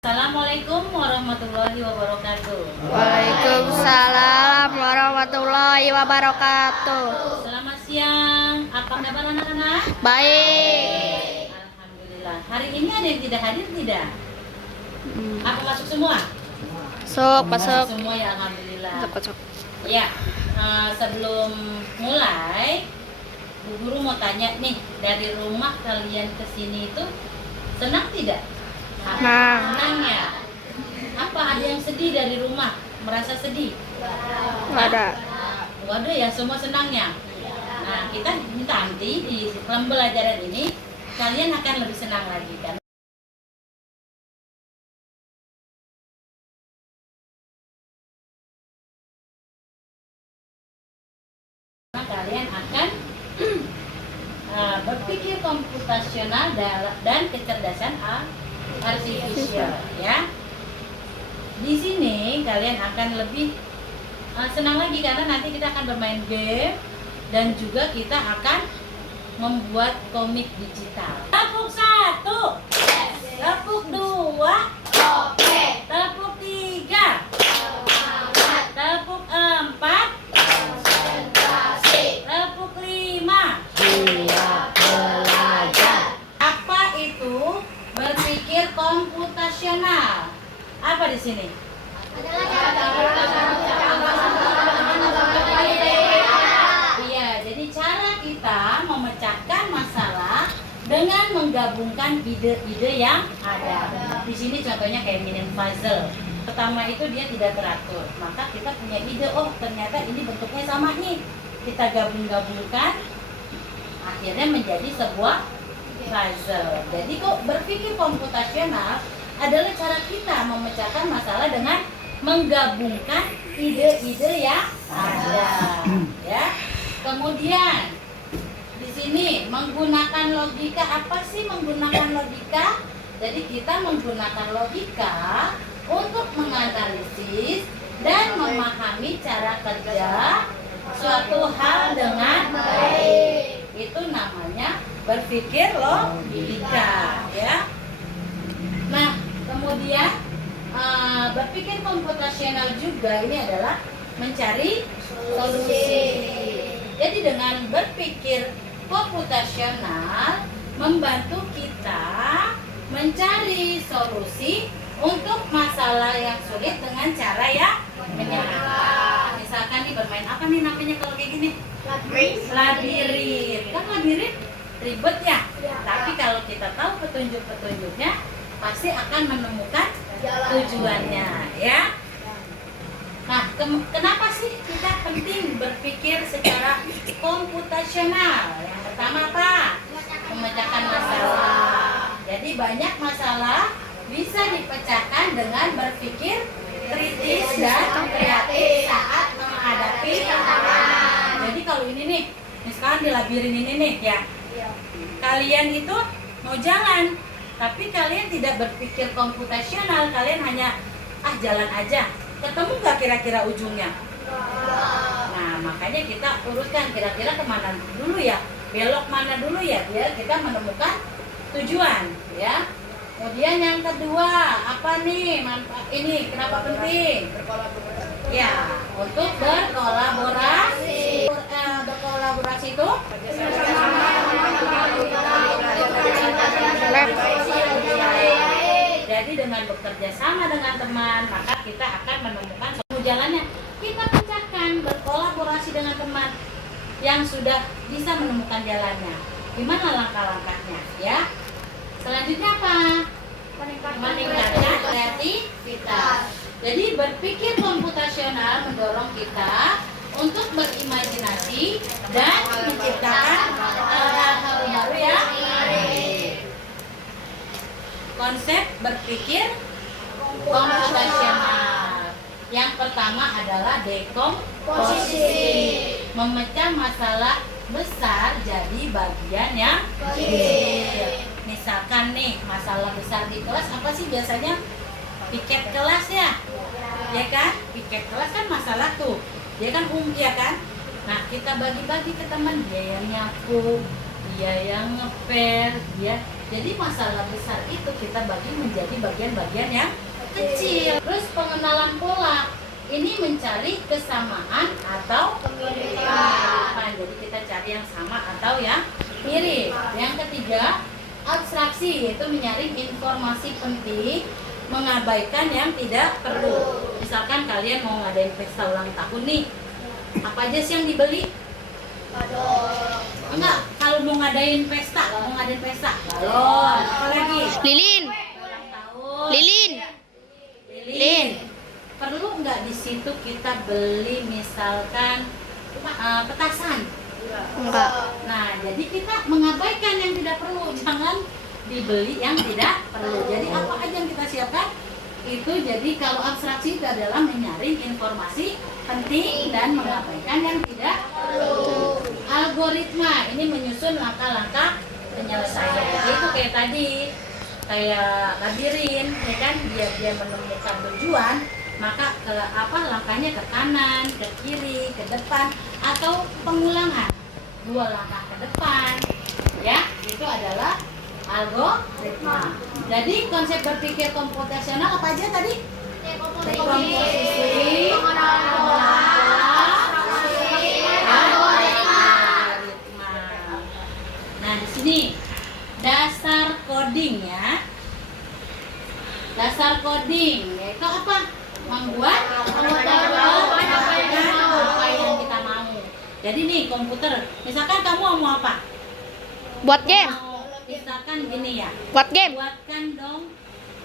Assalamualaikum warahmatullahi wabarakatuh. Waalaikumsalam warahmatullahi wabarakatuh. Selamat siang. Apa kabar anak-anak? Baik. Alhamdulillah. Hari ini ada yang tidak hadir tidak? Apa masuk semua? Masuk. Semua ya, alhamdulillah. Masuk. Ya, sebelum mulai, Bu Guru mau tanya nih, dari rumah kalian ke sini itu senang tidak? Senang ya. Apa ada yang sedih dari rumah? Merasa sedih? Nggak ada. Waduh ya, semua senangnya. Nah, kita minta nanti di pembelajaran ini kalian akan lebih senang lagi kan? Kalian akan berpikir komputasional dan kecerdasan artifisial ya. Di sini kalian akan lebih senang lagi karena nanti kita akan bermain game dan juga kita akan membuat komik digital. Tepuk 1, tepuk 2, tepuk 3, tepuk 4, tepuk 5. Apa itu berpikir komputasional? Apa di sini? Iya, jadi cara kita memecahkan masalah dengan menggabungkan ide-ide yang ada. Di sini contohnya kayak mini puzzle. Pertama itu dia tidak teratur, maka kita punya ide, oh ternyata ini bentuknya sama nih. Kita gabung-gabungkan, akhirnya menjadi sebuah puzzle. Jadi kok berpikir komputasional adalah cara kita memecahkan masalah dengan menggabungkan ide-ide yang ada, ya. Kemudian di sini menggunakan logika. Apa sih menggunakan logika? Jadi kita menggunakan logika untuk menganalisis dan memahami cara kerja suatu hal dengan baik. Itu namanya berpikir logika, ya. Nah, kemudian berpikir komputasional juga ini adalah mencari solusi. Jadi dengan berpikir komputasional membantu kita mencari solusi untuk masalah yang sulit dengan cara yang menyenangkan. Misalkan nih bermain apa nih namanya kalau kayak gini? Labirin. Kan labirin ribet ya? Tapi kalau kita tahu petunjuk-petunjuknya pasti akan menemukan tujuannya, ya. Nah, kenapa sih kita penting berpikir secara komputasional? Yang pertama apa? Memecahkan masalah. Jadi banyak masalah bisa dipecahkan dengan berpikir kritis dan kreatif saat menghadapi tantangan. Jadi kalau ini nih, misalkan di labirin ini nih ya, kalian itu mau jalan, tapi kalian tidak berpikir komputasional, kalian hanya jalan aja. Ketemu nggak kira-kira ujungnya? Nah, makanya kita uruskan kira-kira kemana dulu ya, belok mana dulu ya, biar kita menemukan tujuan, ya. Kemudian yang kedua, apa nih manfaat ini? Kenapa penting? Ya, untuk berkolaborasi. Berkolaborasi itu jadi dengan bekerja sama dengan teman, maka kita akan menemukan jalannya. Kita pecahkan, berkolaborasi dengan teman yang sudah bisa menemukan jalannya. Gimana langkah-langkahnya, ya? Selanjutnya apa? Meningkatkan kreativitas. Jadi berpikir komputasional mendorong kita untuk berimajinasi dan menciptakan hal-hal baru yang menarik. Konsep berpikir komputasional. Yang pertama adalah dekomposisi, memecah masalah besar jadi bagian yang kecil. Misalkan nih masalah besar di kelas apa sih biasanya? Piket kelas ya, ya kan? Piket kelas kan masalah tuh, dia kan ya kan? Nah kita bagi-bagi ke teman, dia yang nyapu, dia yang ngepel, dia Jadi masalah besar itu kita bagi menjadi bagian-bagian yang kecil. Terus pengenalan pola, ini mencari kesamaan atau kemiripan. Jadi kita cari yang sama atau yang mirip. Yang ketiga, abstraksi, yaitu menyaring informasi penting, mengabaikan yang tidak perlu. Misalkan kalian mau ngadain pesta ulang tahun nih, apa aja sih yang dibeli? Enggak, kalau mau ngadain pesta, balon, apa lagi? Lilin. Ulang tahun. Lilin. Lilin. Perlu nggak di situ kita beli misalkan petasan? Enggak. Nah, jadi kita mengabaikan yang tidak perlu, jangan dibeli yang tidak perlu. Jadi apa aja yang kita siapkan itu, jadi kalau abstraksi itu adalah menyaring informasi penting dan mengabaikan yang tidak perlu. Algoritma ini menyusun langkah-langkah penyelesaian. Itu kayak tadi, kayak labirin, ya kan, biar dia menemukan tujuan, maka ke langkahnya ke kanan, ke kiri, ke depan, atau pengulangan 2 langkah ke depan, ya, itu adalah algoritma. Jadi konsep berpikir komputasional apa aja tadi? Dekomposisi, algoritma. Nah, di sini dasar coding ya. Dasar coding yaitu apa? Membuat komputer apa yang kita mau. Jadi nih komputer, misalkan kamu mau apa? Buat game. Misalkan gini ya, Buat game. buatkan dong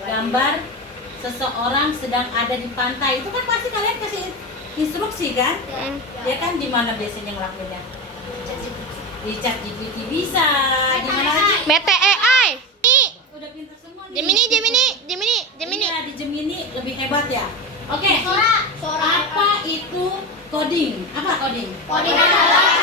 gambar seseorang sedang ada di pantai. Itu kan pasti kalian kasih instruksi kan? Ya kan, di mana biasanya ngelakuinnya? Di ChatGPT bisa. Di mana lagi? Mete AI. Udah pintar semua nih. Gemini. Iya, di Gemini lebih hebat ya. Oke. Apa itu coding? Apa coding? Dengan coding,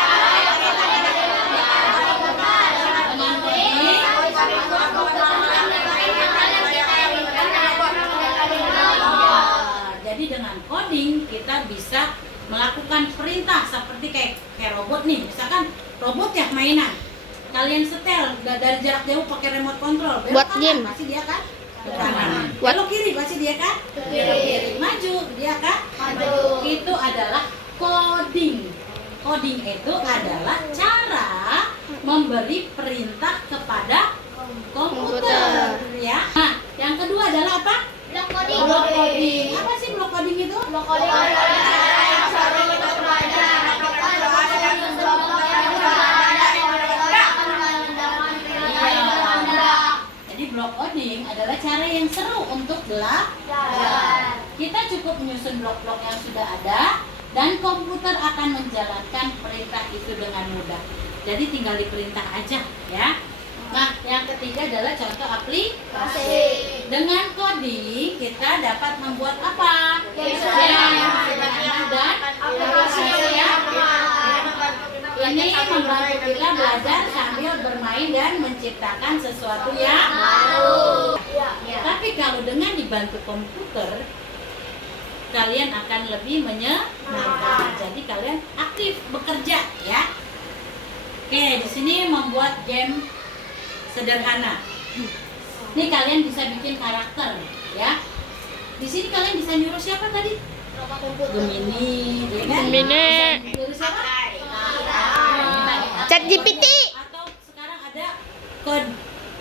jadi dengan coding kita bisa melakukan perintah seperti kayak robot nih. Misalkan robot ya mainan. Kalian setel dari jarak jauh pakai remote control. Belok Buat kanan, game. pasti dia kan ke kanan. Buat- Belok kiri pasti dia kan belok kiri. Maju dia kan maju. Itu adalah coding. Coding itu adalah cara memberi perintah kepada komputer, ya. Nah, yang kedua adalah apa? Block coding. Apa sih block coding itu? Jadi block coding adalah cara yang seru untuk belajar. Kita cukup menyusun blok-blok yang sudah ada dan komputer akan menjalankan perintah itu dengan mudah. Jadi tinggal diperintah aja ya. Nah, yang ketiga adalah contoh aplikasi. Dengan coding kita dapat membuat apa? Yang sederhana dan aplikasi ya. Ini membantu kita belajar sambil bermain dan menciptakan sesuatu yang baru. Tapi kalau dengan dibantu komputer, kalian akan lebih menyenangkan. Jadi kalian aktif bekerja ya. Oke, di sini membuat game sederhana. Ini kalian bisa bikin karakter ya. Di sini kalian bisa nyuruh siapa tadi? Gemini, ya kan? Gemini. Bisa nyuruh siapa? ChatGPT. Atau sekarang ada code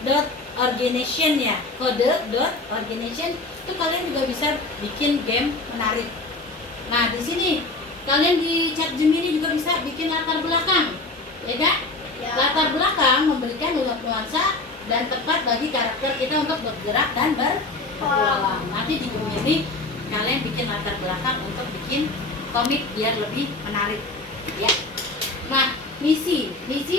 dot organization ya. Kode dot organization itu kalian juga bisa bikin game menarik. Nah, di sini kalian di chat Gemini juga bisa bikin latar belakang. Ya kan? Latar belakang memberikan nuansa dan tempat bagi karakter kita untuk bergerak dan berpetualang. Nanti di Gemini kalian bikin latar belakang untuk bikin komik biar lebih menarik. Ya. Nah, misi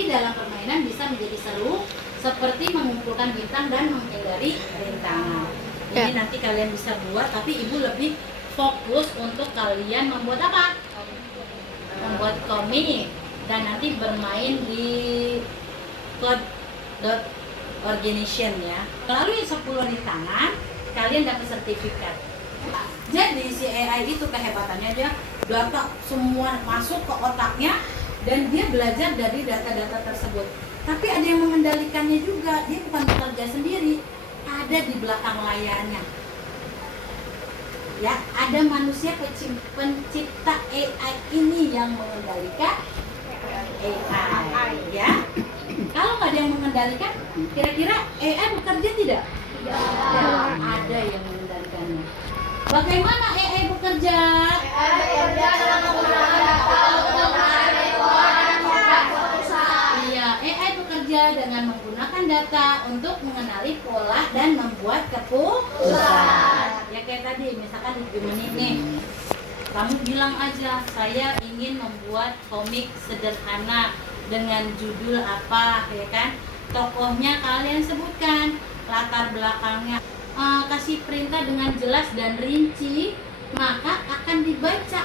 dalam permainan bisa menjadi seru seperti mengumpulkan bintang dan menghindari rintangan. Jadi Ya. nanti kalian bisa buat, tapi ibu lebih fokus untuk kalian membuat apa? Membuat komik dan nanti bermain di code.organization ya. Melalui 10 rintangan, kalian dapat sertifikat. Jadi si AI itu kehebatannya dia data semua masuk ke otaknya dan dia belajar dari data-data tersebut. Tapi ada yang mengendalikannya juga. Dia bukan bekerja sendiri, ada di belakang layarnya. Ya, ada manusia pencipta AI ini yang mengendalikan AI, ya. Kalau nggak ada yang mengendalikan, kira-kira AI bekerja tidak? Tidak. Ada yang mengendalikannya. Bagaimana AI bekerja? Iya, AI bekerja dengan menggunakan data untuk mengenali pola dan membuat keputusan. Ya kayak tadi, misalkan di menit nih, kamu bilang aja, saya ingin membuat komik sederhana dengan judul apa, ya kan? Tokohnya kalian sebutkan, latar belakangnya, kasih perintah dengan jelas dan rinci, maka akan dibaca,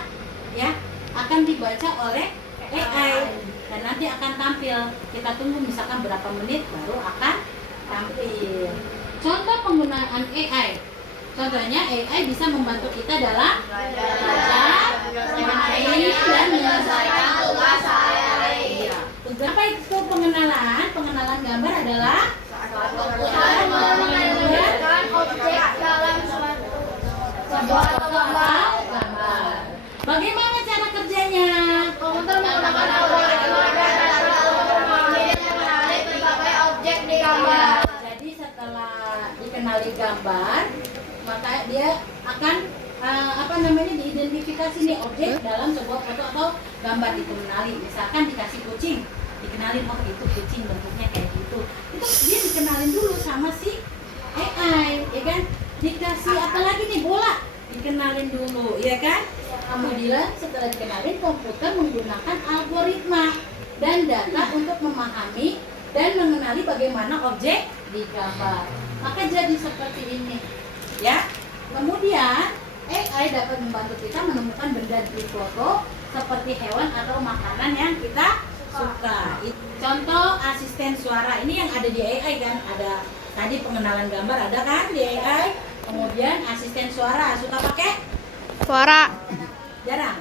ya, akan dibaca oleh AI dan nanti akan tampil. Kita tunggu misalkan berapa menit baru akan tampil. Contoh penggunaan AI. Contohnya AI bisa membantu kita dalam belajar, bermain, dan menyelesaikan tugas hari. Apa itu pengenalan? Pengenalan gambar adalah mengenalkan objek dalam sebuah gambar. Bagaimana cara kerjanya? Komputer menggunakan berbagai objek di gambar. Jadi setelah dikenali gambar, maka dia akan diidentifikasi nih objek dalam sebuah foto atau gambar dikenali. Misalkan dikasih kucing, dikenalin, oh itu kucing bentuknya kayak gitu. Itu dia dikenalin dulu sama si AI, ya kan? Dikasih apa lagi nih, bola, dikenalin dulu, ya kan? Kemudian setelah dikenalin, komputer menggunakan algoritma dan data untuk memahami dan mengenali bagaimana objek di gambar. Maka jadi seperti ini, ya. Kemudian AI dapat membantu kita menemukan benda di foto seperti hewan atau makanan yang kita suka. Contoh asisten suara ini yang ada di AI kan, ada tadi pengenalan gambar ada kan di AI. Kemudian asisten suara suka pakai Suara. jarang.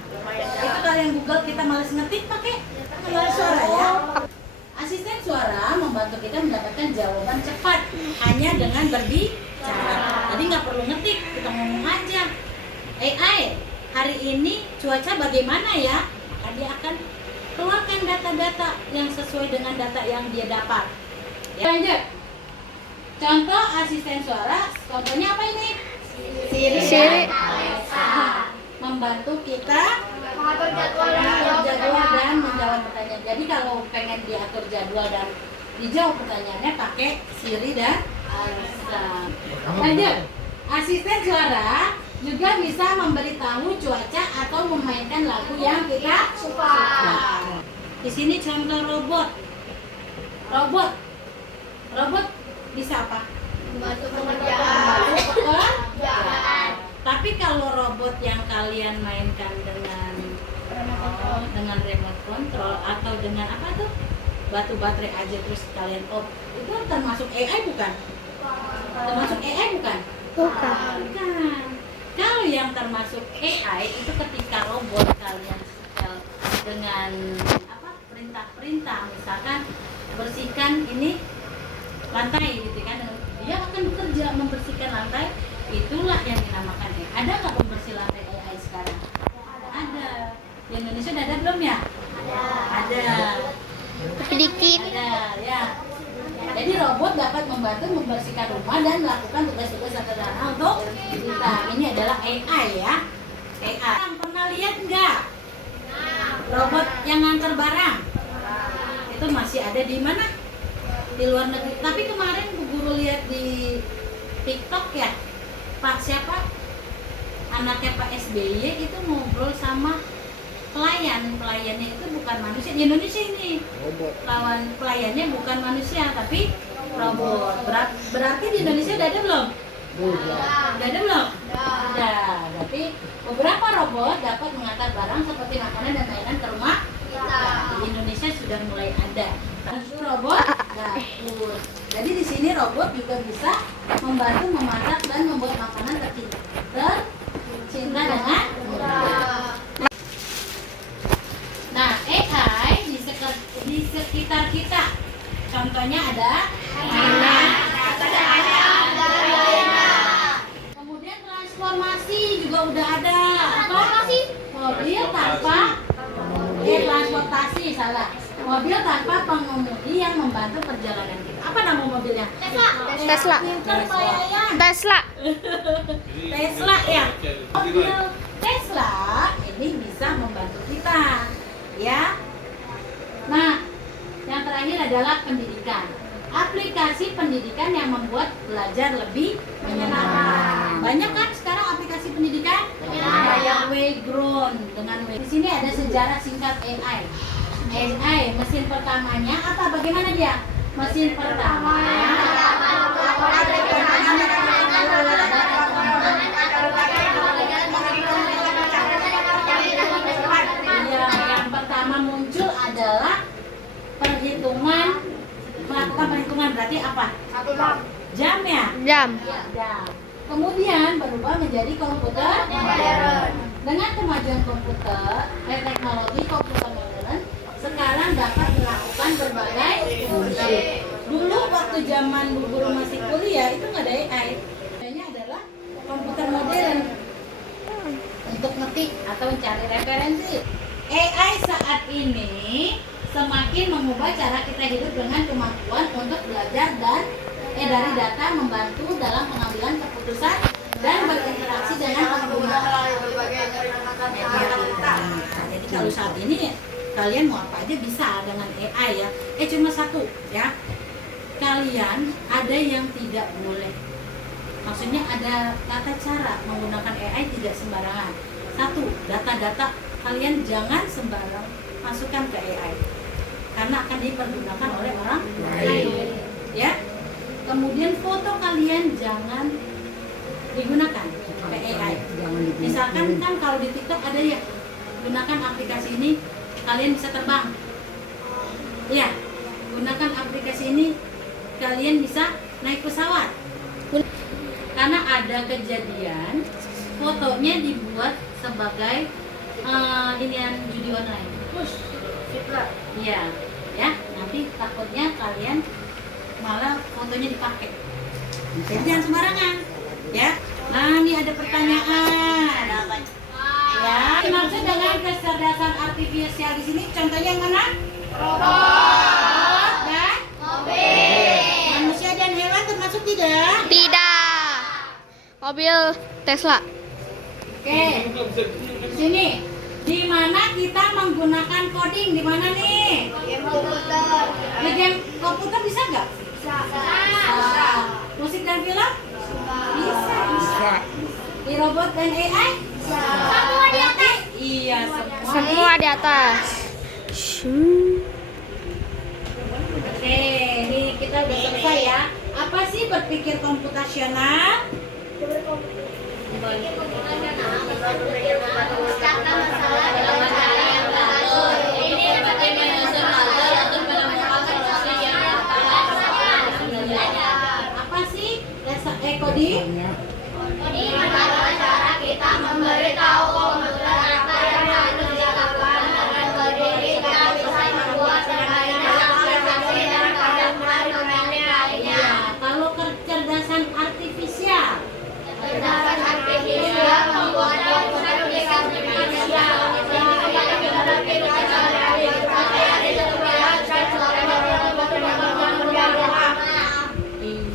Itu kalau yang Google kita males ngetik pakai pengenalan suara ya. Asisten suara membantu kita mendapatkan jawaban cepat hanya dengan berbicara. Jadi nggak perlu ngetik, kita ngomong aja. AI, hari ini cuaca bagaimana ya? Maka dia akan keluarkan data-data yang sesuai dengan data yang dia dapat. Ya. Lanjut. Contoh asisten suara, contohnya apa ini? Siri. Alexa. Membantu kita mengatur jadwal dan menjawab pertanyaan. Jadi kalau pengen diatur jadwal dan dijawab pertanyaannya pakai Siri dan Alexa. Lanjut. Asisten suara juga bisa memberitahu cuaca atau memainkan lagu yang kita suka. Di sini contoh robot. Robot bisa apa? Membantu pekerjaan. Tapi kalau robot yang kalian mainkan dengan remote control atau dengan apa tuh? Batu baterai aja terus kalian off. Itu termasuk AI bukan? Termasuk AI bukan? Bukan. Bukan. Kalau yang termasuk AI itu ketika robot kalian setel dengan perintah-perintah, misalkan bersihkan ini lantai gitu kan, dia akan bekerja membersihkan lantai. Itulah yang dinamakan AI. Ada nggak pembersih lantai AI sekarang? Ada. Di Indonesia udah ada belum ya? Ada. Tapi dikit. Ada ya. Jadi robot dapat membantu membersihkan rumah dan melakukan tugas-tugas sederhana untuk kita. Ini adalah AI ya. AI. Yang pernah lihat nggak? Robot yang nganter barang. Itu masih ada di mana? Di luar negeri. Tapi kemarin Bu Guru lihat di TikTok ya. Pak siapa? Anaknya Pak SBY itu ngobrol sama pelayannya itu bukan manusia. Di Indonesia ini lawan pelayannya bukan manusia tapi robot. Berarti di Indonesia udah ada belum? Udah ada belum? Udah. Berarti beberapa robot dapat mengantar barang seperti makanan dan mainan ke rumah kita. Di Indonesia sudah mulai ada. Itu robot dapur. Jadi di sini robot juga bisa membantu memasak dan membuat makanan tercinta dengan mudah. Nah, AI di sekitar kita. salah. Mobil tanpa pengemudi yang membantu perjalanan kita. Apa nama mobilnya? Tesla. Pintar Pak Yayan. Tesla. Tesla ya. Mobil Tesla ini bisa membantu kita, ya. Nah, yang terakhir adalah pendidikan. Aplikasi pendidikan yang membuat belajar lebih menyenangkan. Banyak kan sekarang aplikasi pendidikan? Kayak Wayground dengan Way. Di sini ada sejarah singkat AI. AI, mesin pertamanya apa? Bagaimana dia? Mesin pertama. Iya, yang pertama muncul adalah melakukan perhitungan, berarti apa? Jam ya? Jam. Jam. Kemudian berubah menjadi komputer modern. Dengan kemajuan teknologi komputer modern sekarang dapat melakukan berbagai fungsi. Dulu waktu zaman Bu Guru masih kuliah itu nggak ada AI. AI adalah komputer modern untuk ngetik atau mencari referensi. AI saat ini semakin mengubah cara kita hidup dengan kemampuan untuk belajar dan dari data, membantu dalam pengambilan keputusan dan berinteraksi dengan pengguna. Jadi kalau saat ini kalian mau apa aja bisa dengan AI ya. Cuma satu ya, kalian ada yang tidak boleh. Maksudnya ada tata cara menggunakan AI tidak sembarangan. Satu, data-data kalian jangan sembarang masukkan ke AI karena akan dipergunakan oleh orang lain. Ya. Kemudian foto kalian jangan digunakan ke AI. Misalkan kan kalau di TikTok ada ya, gunakan aplikasi ini kalian bisa terbang. Ya, gunakan aplikasi ini kalian bisa naik pesawat. Karena ada kejadian fotonya dibuat sebagai inian judi online. Iya, ya. Nanti takutnya kalian malah fotonya dipakai. Jadi jangan sembarangan, ya. Nah, ini ada pertanyaan. Ya, dimaksud dengan kecerdasan artifisial di sini contohnya yang mana? Robot dan mobil. Manusia dan hewan termasuk tidak? Tidak. Mobil Tesla. Oke. Di sini di mana kita menggunakan coding? Di mana nih? Di game komputer bisa nggak? Bisa. Musik dan film? Bisa. Di robot dan AI? Bisa. Semua di atas? Iya, Semua di atas. Oke, ini kita udah selesai ya. Apa sih berpikir komputasional? Apa sih coding? Ini adalah cara kita memberitahu komputer apa yang harus dilakukan dengan kode kita bisa membuat transaksi dan permainan lainnya. Kalau kecerdasan artifisial, Kecerdasan artifisial membuat komputer bisa berpikir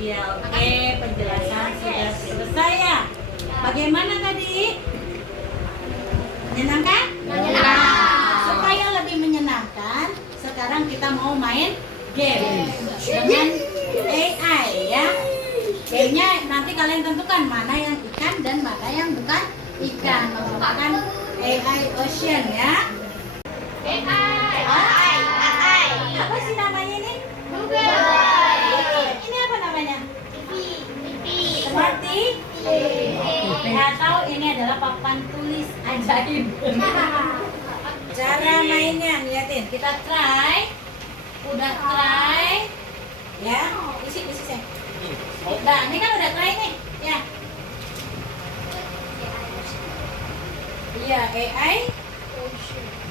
iya, oke, penjelasan sudah selesai ya. Bagaimana tadi? Menyenangkan? Menyenangkan. Supaya lebih menyenangkan, sekarang kita mau main game dengan AI ya. Gamenya nanti kalian tentukan mana yang ikan dan mana yang bukan ikan menggunakan AI Ocean ya. Apa sih namanya ini? Ini apa namanya? Seperti atau ini adalah papan tulis ajaib. Cara mainnya lihatin, kita try. Udah try. Ya, isi saya. Nah, ini kan udah try nih, ya. Iya, AI.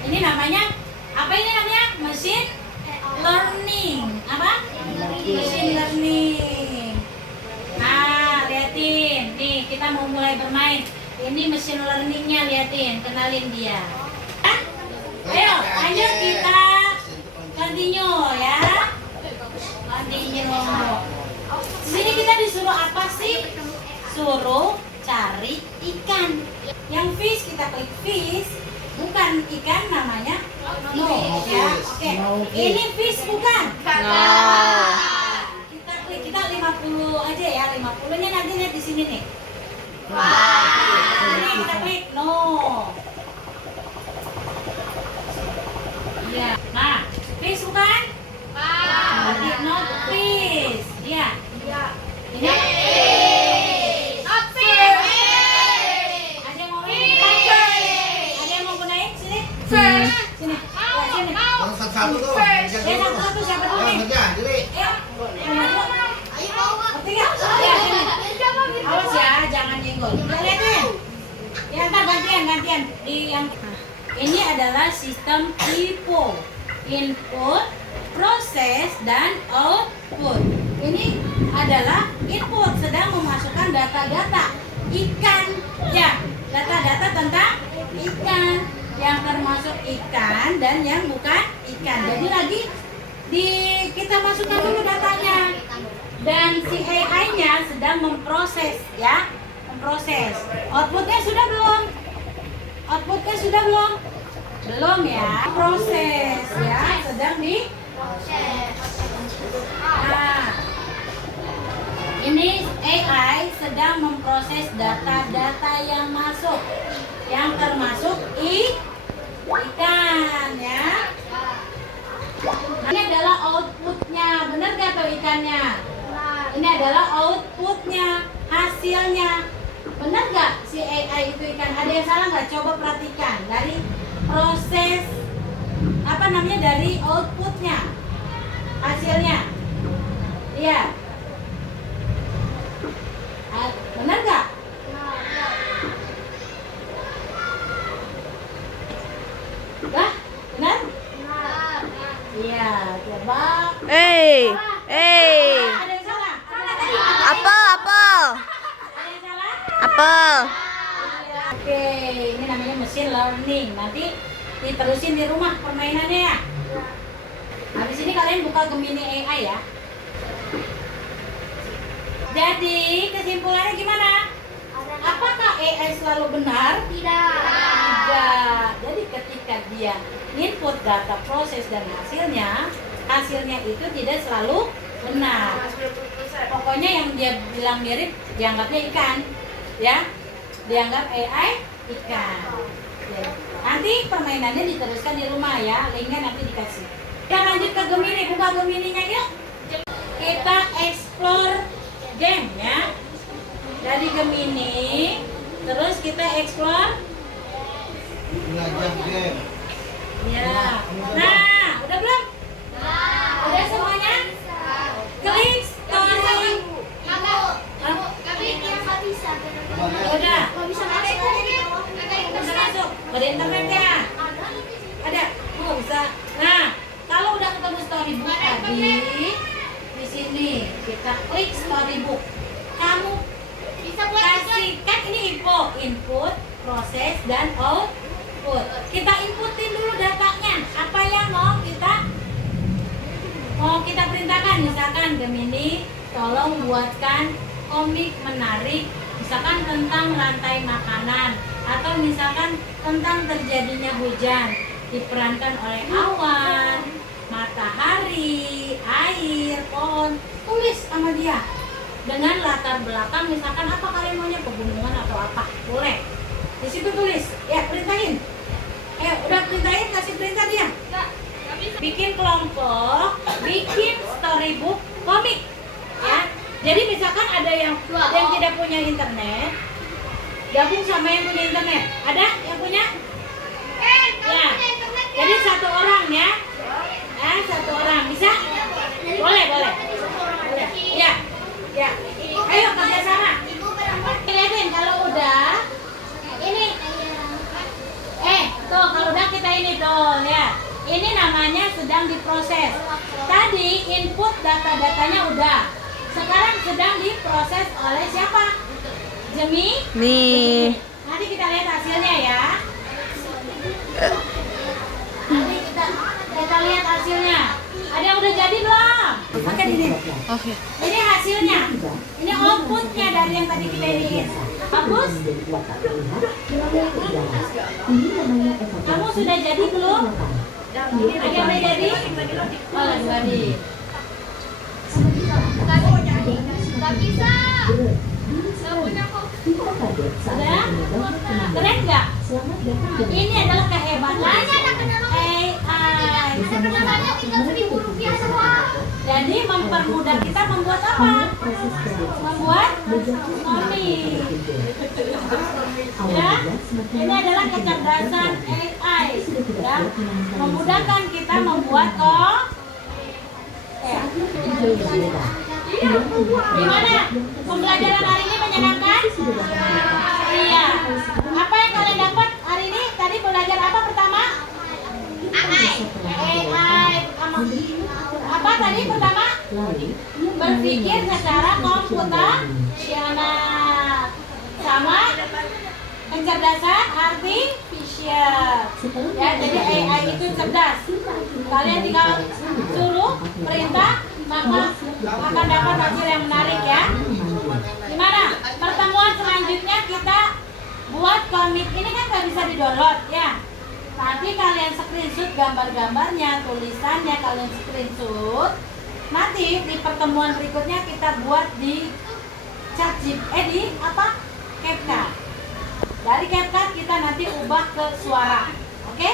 Ini namanya apa ini namanya? Machine learning. Apa? Machine learning. Nah, liatin. Nih, kita mau mulai bermain. Ini machine learningnya, liatin. Kenalin dia. Ayo, lanjut kita continue ya. Continue. Di sini kita disuruh apa sih? Suruh cari ikan. Yang fish kita klik fish, bukan ikan namanya. No, ya. Oke. Ini fish bukan? No. Kita klik, kita 50 aja ya. 50-nya nanti lihat di sini nih. Ini kita klik no. Iya. Nah, fish bukan? Berarti not fish. Iya. Ini ada yang mau naik? Ada yang mau naik? Sini. Sini. Ya, sini. Satu-satu tuh. Ya, satu-satu siapa dulu nih? Kerja, jadi. Yang maju. Ngerti nggak? Ya, sini. Awas ya, jangan nyenggol. Lihatin. Ya, ntar gantian. Ini adalah sistem IPO. Input, proses, dan output. Ini adalah input, sedang memasukkan data-data ikan. Ya, data-data tentang ikan. Yang termasuk ikan dan yang bukan ikan. Jadi lagi kita masukkan dulu datanya. Dan si AI-nya sedang memproses ya, memproses. Outputnya sudah belum? Outputnya sudah belum? Belum ya. Proses ya, sedang Nah, ini AI sedang memproses data-data yang masuk, yang termasuk ikan ya. Ini adalah outputnya, benar gak tuh ikannya? Ini adalah outputnya, hasilnya. Benar gak si AI itu ikan? Ada yang salah nggak? Coba perhatikan dari proses apa namanya, dari outputnya, hasilnya. Iya. Benar gak? Dah, benar? Iya, coba. Ada yang salah? Apel. Ada yang salah? Apel. Oke, ini namanya machine learning. Nanti diterusin di rumah permainannya ya. Nah, di sini kalian buka Gemini AI ya. Jadi, kesimpulannya gimana? Apakah AI selalu benar? Tidak. Jadi ketika dia input data, proses dan hasilnya itu tidak selalu benar. Pokoknya yang dia bilang mirip dianggapnya ikan, ya. Dianggap AI ikan. Ya. Nanti permainannya diteruskan di rumah ya. Linknya nanti dikasih. Kita lanjut ke Gemini, buka Gemininya yuk. Kita explore game ya. Dari Gemini, terus kita explore. Belajar game. Ya. Nah, udah belum? Udah semuanya? Klik story. Udah. Bisa masuk. Pada internet ya? Ada. Oh, bisa. Nah, kalau udah ketemu storybook tadi, di sini kita klik storybook. Kamu kasihkan ini input, proses dan output. Kita inputin dulu datanya. Apa yang mau kita perintahkan? Misalkan Gemini, tolong buatkan komik menarik, misalkan tentang rantai makanan, atau misalkan tentang terjadinya hujan, diperankan oleh awan, matahari, air, pohon. Tulis sama dia dengan latar belakang, misalkan apa kalian maunya, pegunungan atau apa, boleh. Di situ tulis, ya perintahin. Udah perintahin, kasih perintah dia. Bikin kelompok, bikin storybook komik, ya. Jadi misalkan ada yang tidak punya internet, gabung sama yang punya internet. Ada yang punya? Ya. Jadi satu orang ya. Satu orang bisa? Boleh. Ya. Ayo kerja sama. Lihatin kalau udah. Ini. Tuh kalau udah kita ini tuh ya. Ini namanya sedang diproses. Tadi input data-datanya udah. Sekarang sedang diproses oleh siapa? Nih. Nanti kita lihat hasilnya ya. Nanti kita lihat hasilnya. Ada yang udah jadi belum? Pakai ini. Oke. Ini hasilnya. Ini outputnya dari yang tadi kita iniin. Bagus? Kamu sudah jadi belum? Ada yang udah jadi? Oh, lagi jadi. Gak bisa. Gak punya kok. Sudah? Keren nggak? Ini adalah kehebatan AI. Ada kenalannya tinggal Rp1.000 semua. Jadi mempermudah kita membuat apa? Membuat komik. Ya, ini adalah kecerdasan AI. Ya, memudahkan kita membuat Gimana? Pembelajaran hari ini menyenangkan? Iya. Apa yang kalian dapat hari ini? Tadi belajar apa pertama? AI. Apa tadi pertama? Berpikir secara komputasional. Sama kecerdasan artificial. Ya, jadi AI itu cerdas. Kalian tinggal suruh perintah, maka akan dapat hasil yang menarik ya. Gimana? Pertemuan selanjutnya kita buat komik. Ini kan nggak bisa di-download ya. Nanti kalian screenshot gambar-gambarnya, tulisannya kalian screenshot. Nanti di pertemuan berikutnya kita buat di di CapCut. Dari CapCut kita nanti ubah ke suara, oke?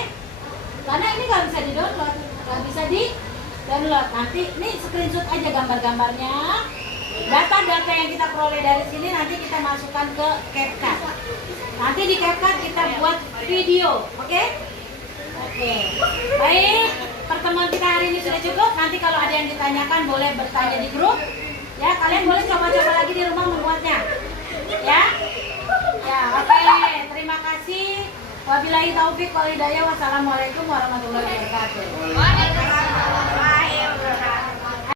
Karena ini nggak bisa di-download, nggak bisa di-download. Nanti ini screenshot aja gambar-gambarnya. Data-data yang kita peroleh dari sini nanti kita masukkan ke CapCut. Nanti di CapCut kita buat video, oke? Oke. Baik, pertemuan kita hari ini sudah cukup. Nanti kalau ada yang ditanyakan boleh bertanya di grup. Ya, kalian boleh coba-coba lagi di rumah membuatnya. Ya. Ya, oke. Terima kasih. Wabillahi taufik wal hidayah. Wassalamualaikum warahmatullahi wabarakatuh.